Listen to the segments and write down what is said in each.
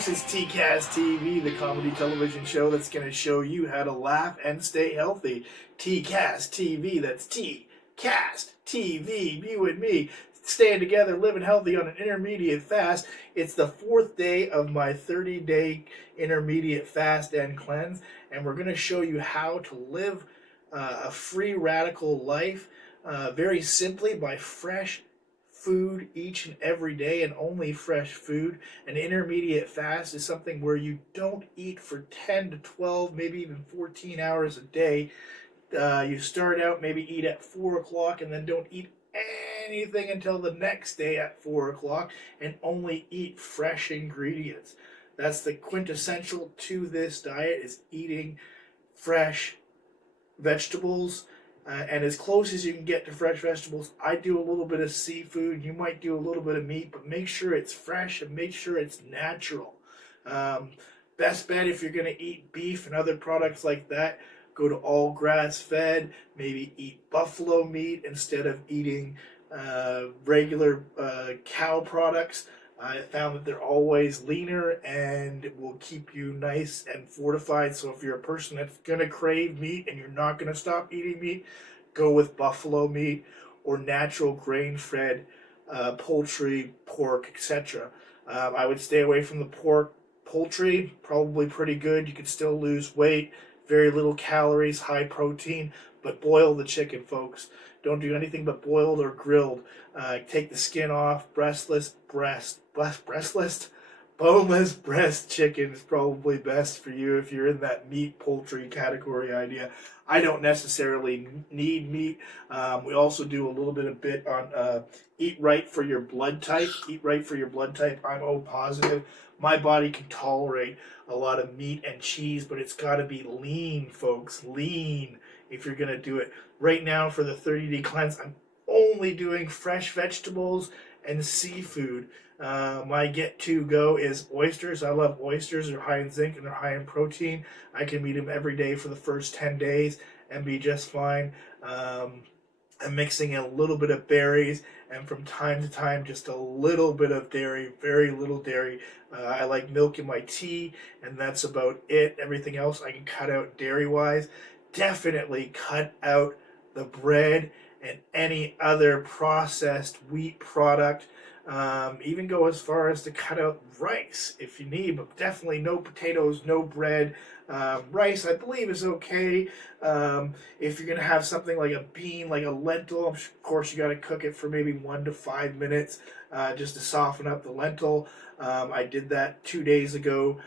folks, it's TCast TV, the comedy television show that's going to show you how to laugh and stay healthy. TCast TV, that's TCast TV, you and me, staying together, living healthy on an intermediate fast. It's the 4th day of my 30-day intermediate fast and cleanse, and we're going to show you how to live a free radical life very simply by fresh food each and every day, and only fresh food. An intermediate fast is something where you don't eat for 10 to 12, maybe even 14 hours a day. You start out, maybe eat at 4 o'clock and then don't eat anything until the next day at 4 o'clock, and only eat fresh ingredients. That's the quintessential to this diet, is eating fresh vegetables. And as close as you can get to fresh vegetables. I do a little bit of seafood. You might do a little bit of meat, but make sure it's fresh and make sure it's natural. Best bet, if you're going to eat beef and other products like that, go to all grass-fed. Maybe eat buffalo meat instead of eating regular cow products. I found that they're always leaner and will keep you nice and fortified. So if you're a person that's going to crave meat and you're not going to stop eating meat, go with buffalo meat or natural grain-fed poultry, pork, etc. I would stay away from the pork. Poultry, probably pretty good. You can still lose weight. Very little calories, high protein, but boil the chicken, folks. Don't do anything but boiled or grilled. Take the skin off. Breastless, boneless breast chicken is probably best for you if you're in that meat poultry category idea. I don't necessarily need meat. We also do a little bit on eat right for your blood type. Eat right for your blood type. I'm O positive. My body can tolerate a lot of meat and cheese, but it's got to be lean, folks. Lean if you're going to do it. Right now for the 30-day cleanse, I'm only doing fresh vegetables and seafood. My get-to-go is oysters. I love oysters. They're high in zinc and they're high in protein. I can eat them every day for the first 10 days and be just fine. I'm mixing in a little bit of berries, and from time to time just a little bit of dairy, very little dairy. I like milk in my tea, and that's about it. Everything else I can cut out dairy-wise. Definitely cut out the bread and any other processed wheat product. Even go as far as to cut out rice if you need, but definitely no potatoes, no bread. Rice, I believe, is okay. If you're going to have something like a bean, like a lentil, of course you got to cook it for maybe 1 to 5 minutes just to soften up the lentil. I did that 2 days ago,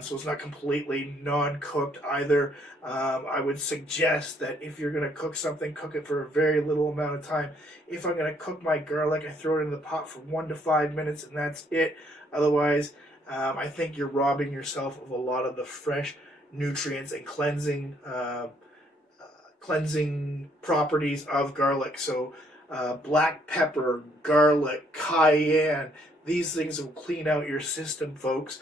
so it's not completely non-cooked either. I would suggest that if you're going to cook something, cook it for a very little amount of time. If I'm going to cook my garlic, I throw it in the pot for 1 to 5 minutes, and that's it. Otherwise, I think you're robbing yourself of a lot of the fresh nutrients and cleansing properties of garlic. So black pepper, garlic, cayenne, these things will clean out your system, folks.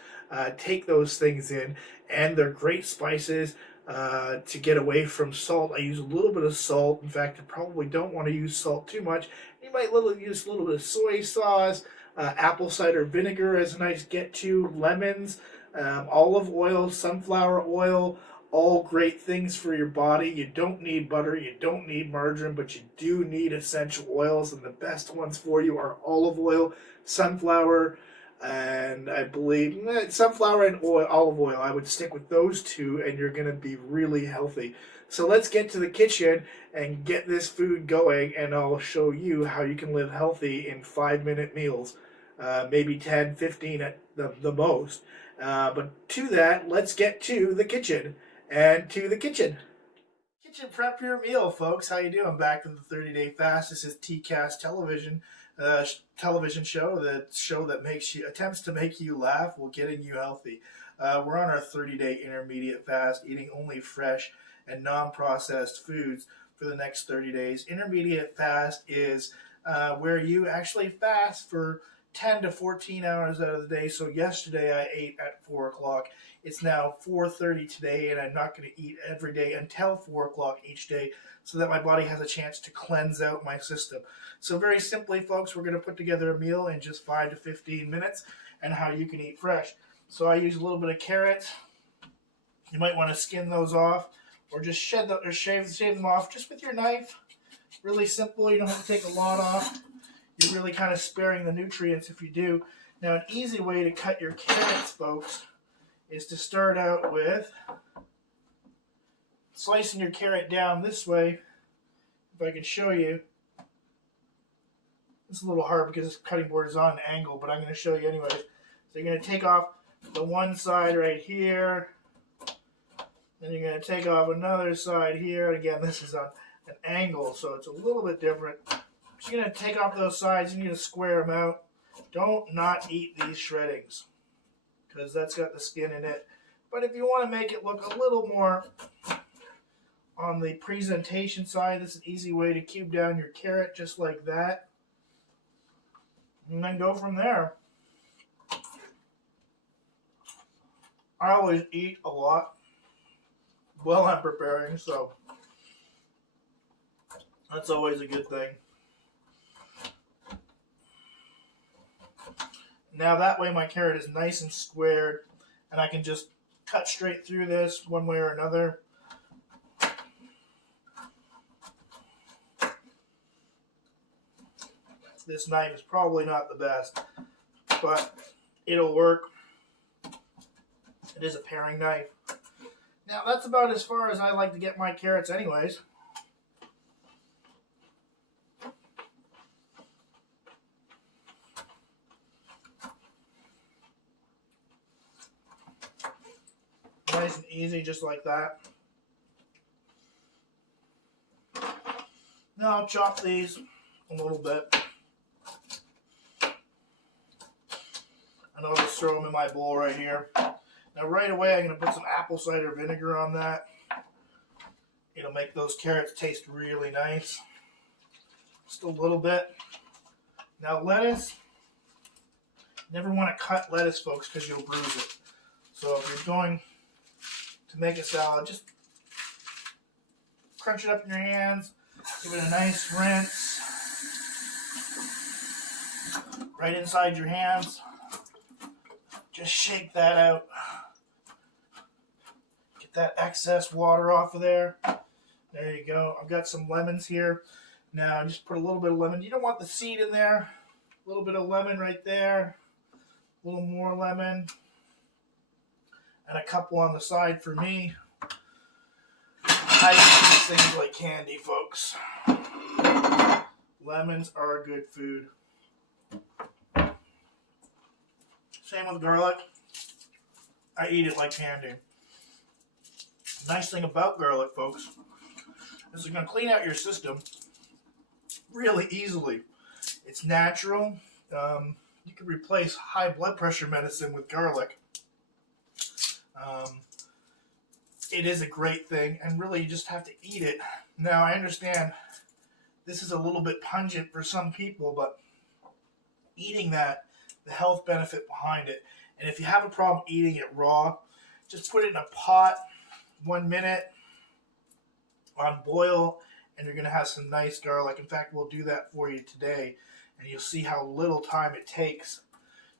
Take those things in, and they're great spices to get away from salt. I use a little bit of salt. In fact, I probably don't want to use salt too much. You might use a little bit of soy sauce, apple cider vinegar as a nice get-to, lemons, olive oil, sunflower oil, all great things for your body. You don't need butter, you don't need margarine, but you do need essential oils, and the best ones for you are olive oil, sunflower, and I believe sunflower and olive oil. I would stick with those two, and you're going to be really healthy. So let's get to the kitchen and get this food going, and I'll show you how you can live healthy in 5-minute meals, maybe 10, 15 at the most. But to that, let's get to the kitchen. And to the kitchen. Kitchen prep your meal, folks. How you doing? Back to the 30-day fast. This is TCast television, television show that makes you attempts to make you laugh while getting you healthy. We're on our 30-day intermediate fast, eating only fresh and non-processed foods for the next 30 days. Intermediate fast is where you actually fast for 10 to 14 hours out of the day. So yesterday I ate at 4 o'clock. It's now 4:30 today, and I'm not going to eat every day until 4 o'clock each day so that my body has a chance to cleanse out my system. So very simply, folks, we're going to put together a meal in just 5 to 15 minutes and how you can eat fresh. So I use a little bit of carrots. You might want to skin those off, or just shave them off just with your knife. Really simple. You don't have to take a lot off. You're really kind of sparing the nutrients if you do. Now, an easy way to cut your carrots, folks, is to start out with slicing your carrot down this way. If I can show you. It's a little hard because this cutting board is on an angle, but I'm going to show you anyway. So you're going to take off the one side right here. Then you're going to take off another side here. And again, this is on an angle, so it's a little bit different. So you're going to take off those sides and you're going to square them out. Don't not eat these shreddings because that's got the skin in it. But if you want to make it look a little more on the presentation side, this is an easy way to cube down your carrot just like that. And then go from there. I always eat a lot while I'm preparing, so that's always a good thing. Now that way my carrot is nice and squared, and I can just cut straight through this one way or another. This knife is probably not the best, but it'll work. It is a paring knife. Now that's about as far as I like to get my carrots anyways. Nice and easy, just like that. Now I'll chop these a little bit. And I'll just throw them in my bowl right here. Now right away I'm going to put some apple cider vinegar on that. It'll make those carrots taste really nice. Just a little bit. Now lettuce, never want to cut lettuce, folks, because you'll bruise it. So if you're going to make a salad, just crunch it up in your hands, give it a nice rinse right inside your hands. Just shake that out. Get that excess water off of there. There you go. I've got some lemons here. Now just put a little bit of lemon. You don't want the seed in there. A little bit of lemon right there. A little more lemon. And a couple on the side for me. I eat these things like candy, folks. Lemons are a good food. Same with garlic. I eat it like candy. Nice thing about garlic, folks, is it's going to clean out your system really easily. It's natural. You can replace high blood pressure medicine with garlic. It is a great thing, and really you just have to eat it. Now, I understand this is a little bit pungent for some people, but eating that, the health benefit behind it. And if you have a problem eating it raw, just put it in a pot 1 minute on boil, and you're going to have some nice garlic. In fact, we'll do that for you today, and you'll see how little time it takes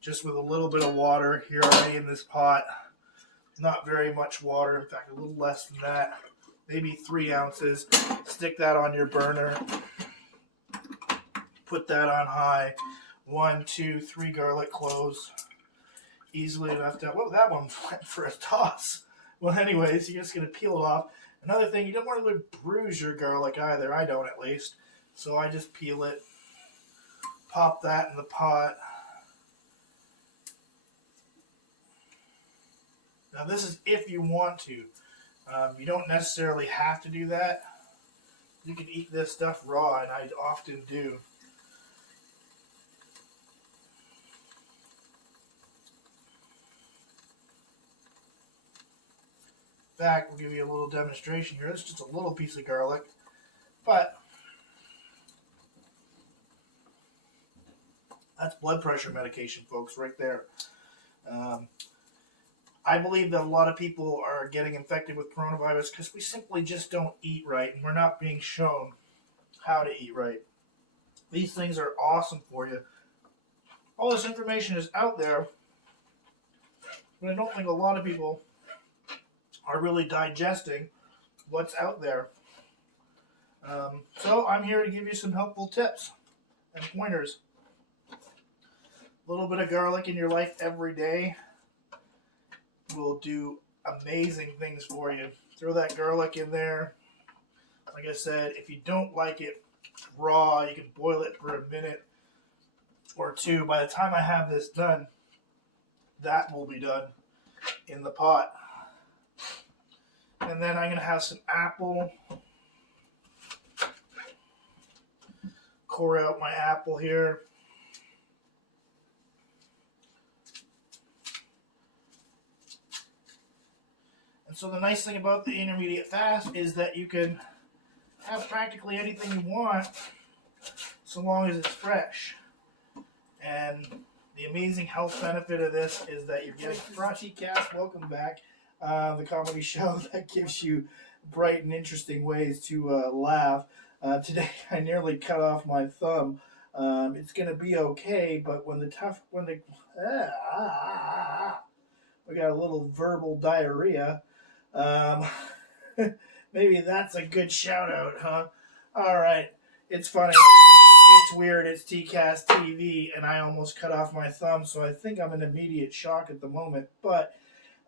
just with a little bit of water here already in this pot. Not very much water, in fact, a little less than that, maybe 3 ounces. Stick that on your burner. Put that on high. 1, 2, 3 garlic cloves. Easily enough to... Whoa, that one went for a toss. Well, anyways, you're just going to peel it off. Another thing, you don't want to bruise your garlic either. I don't, at least. So I just peel it. Pop that in the pot. Now, this is if you want to. You don't necessarily have to do that. You can eat this stuff raw, and I often do. In fact, we'll give you a little demonstration here. It's just a little piece of garlic, but that's blood pressure medication, folks, right there. I believe that a lot of people are getting infected with coronavirus because we simply just don't eat right, and we're not being shown how to eat right. These things are awesome for you. All this information is out there. but I don't think a lot of people are really digesting what's out there. So I'm here to give you some helpful tips and pointers. A little bit of garlic in your life every day will do amazing things for you. Throw that garlic in there. Like I said, if you don't like it raw, you can boil it for a minute or two. By the time I have this done, that will be done in the pot. And then I'm going to have some apple. Core out my apple here. And so the nice thing about the intermediate fast is that you can have practically anything you want so long as it's fresh. And the amazing health benefit of this is that you're getting fresh. TCast, welcome back. The comedy show that gives you bright and interesting ways to laugh. Today I nearly cut off my thumb. It's gonna be okay, but we got a little verbal diarrhea. Maybe that's a good shout out, huh? All right, it's funny. It's weird. It's TCast TV, and I almost cut off my thumb, so I think I'm in immediate shock at the moment. But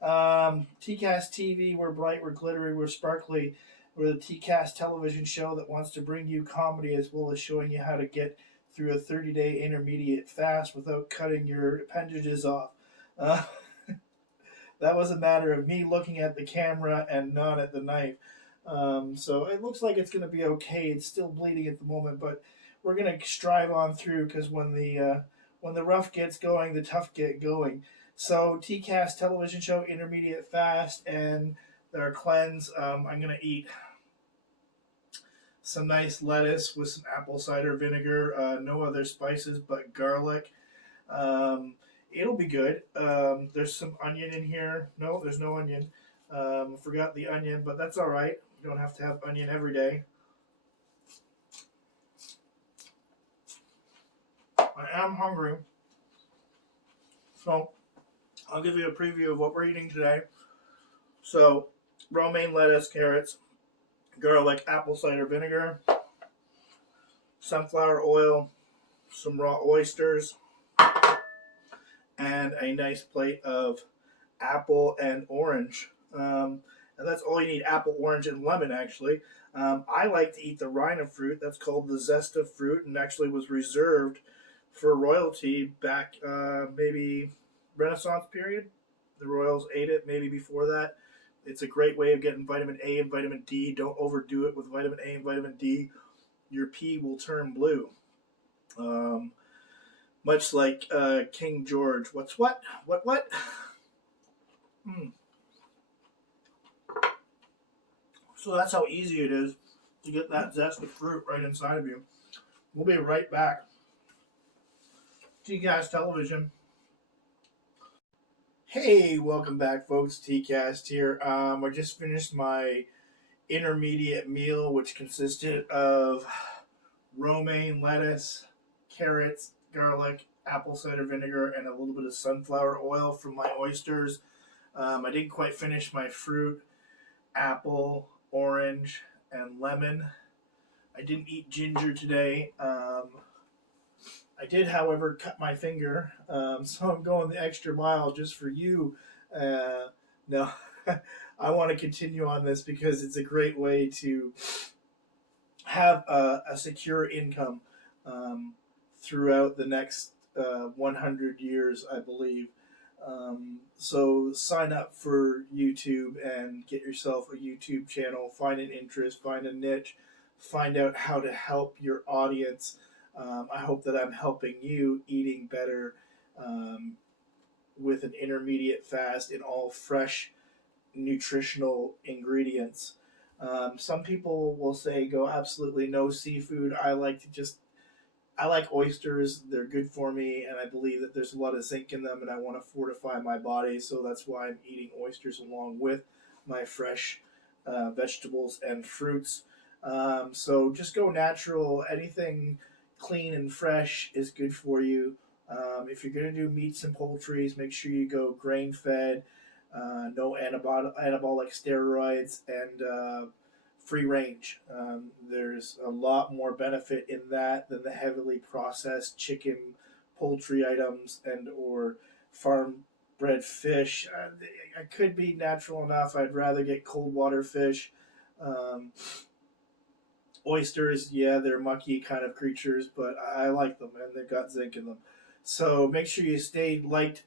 TCast TV, we're bright, we're glittery, we're sparkly. We're the TCast television show that wants to bring you comedy as well as showing you how to get through a 30-day intermediate fast without cutting your appendages off. That was a matter of me looking at the camera and not at the knife. So it looks like it's going to be okay. It's still bleeding at the moment, but we're going to strive on through, because when the rough gets going, the tough get going. So TCast television show, intermediate fast, and our cleanse. I'm going to eat some nice lettuce with some apple cider vinegar, no other spices but garlic. It'll be good. There's some onion in here. No, there's no onion. Forgot the onion, but that's all right. You don't have to have onion every day. I am hungry, so I'll give you a preview of what we're eating today. So, romaine lettuce, carrots, garlic, apple cider vinegar, sunflower oil, some raw oysters, and a nice plate of apple and orange. And that's all you need: apple, orange, and lemon, actually. I like to eat the rind of fruit. That's called the zest of fruit, and actually was reserved for royalty back maybe Renaissance period. The royals ate it, maybe before that. It's a great way of getting vitamin A and vitamin D. Don't overdo it with vitamin A and vitamin D. Your pee will turn blue. Much like King George. What? So that's how easy it is to get that zest of fruit right inside of you. We'll be right back. TCast Television. Hey, welcome back, folks. TCast here. I just finished my intermediate meal, which consisted of romaine lettuce, carrots, garlic, apple cider vinegar, and a little bit of sunflower oil from my oysters. I didn't quite finish my fruit: apple, orange, and lemon. I didn't eat ginger today. I did, however, cut my finger, so I'm going the extra mile just for you. No, I want to continue on this because it's a great way to have a secure income throughout the next 100 years, I believe. So sign up for YouTube and get yourself a YouTube channel. Find an interest, find a niche, find out how to help your audience. I hope that I'm helping you eating better with an intermediate fast in all fresh nutritional ingredients. Some people will say go absolutely no seafood. I like oysters. They're good for me, and I believe that there's a lot of zinc in them, and I want to fortify my body, so that's why I'm eating oysters along with my fresh vegetables and fruits. So just go natural. Anything clean and fresh is good for you. If you're going to do meats and poultries, make sure you go grain-fed, no anabolic steroids, and free range. There's a lot more benefit in that than the heavily processed chicken, poultry items, and or farm bred fish. I could be natural enough. I'd rather get cold water fish. Um, Oysters, yeah, they're mucky kind of creatures, but I like them and they've got zinc in them. So make sure you stay light.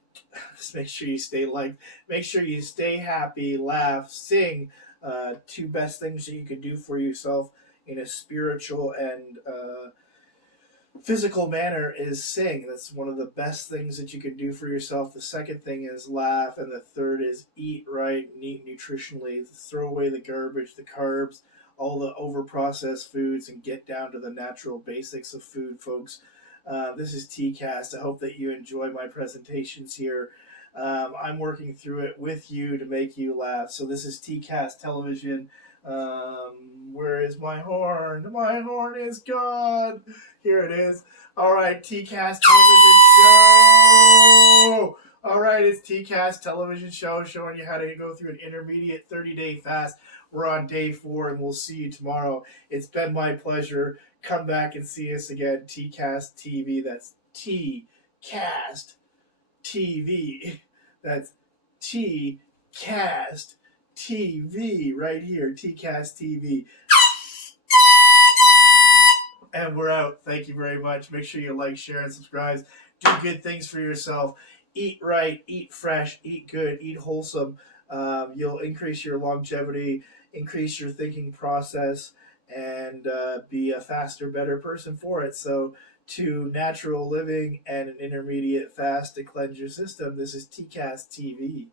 Make sure you stay light. Make sure you stay happy, laugh, sing. Two best things that you can do for yourself in a spiritual and physical manner is sing. That's one of the best things that you can do for yourself. The second thing is laugh, and the third is eat right and eat nutritionally. Throw away the garbage, the carbs, all the over processed foods, and get down to the natural basics of food, folks. This is TCast. I hope that you enjoy my presentations here. I'm working through it with you to make you laugh. So this is TCast Television. Where is my horn? My horn is gone. Here it is. All right, TCast Television Show. All right, it's TCast Television Show showing you how to go through an intermediate 30-day fast. We're on day 4, and we'll see you tomorrow. It's been my pleasure. Come back and see us again. TCast TV. That's TCast TV. That's TCast TV right here. TCast TV. And we're out. Thank you very much. Make sure you like, share, and subscribe. Do good things for yourself. Eat right, eat fresh, eat good, eat wholesome. You'll increase your longevity, increase your thinking process, and be a faster, better person for it. So to natural living and an intermediate fast to cleanse your system, this is TCast TV.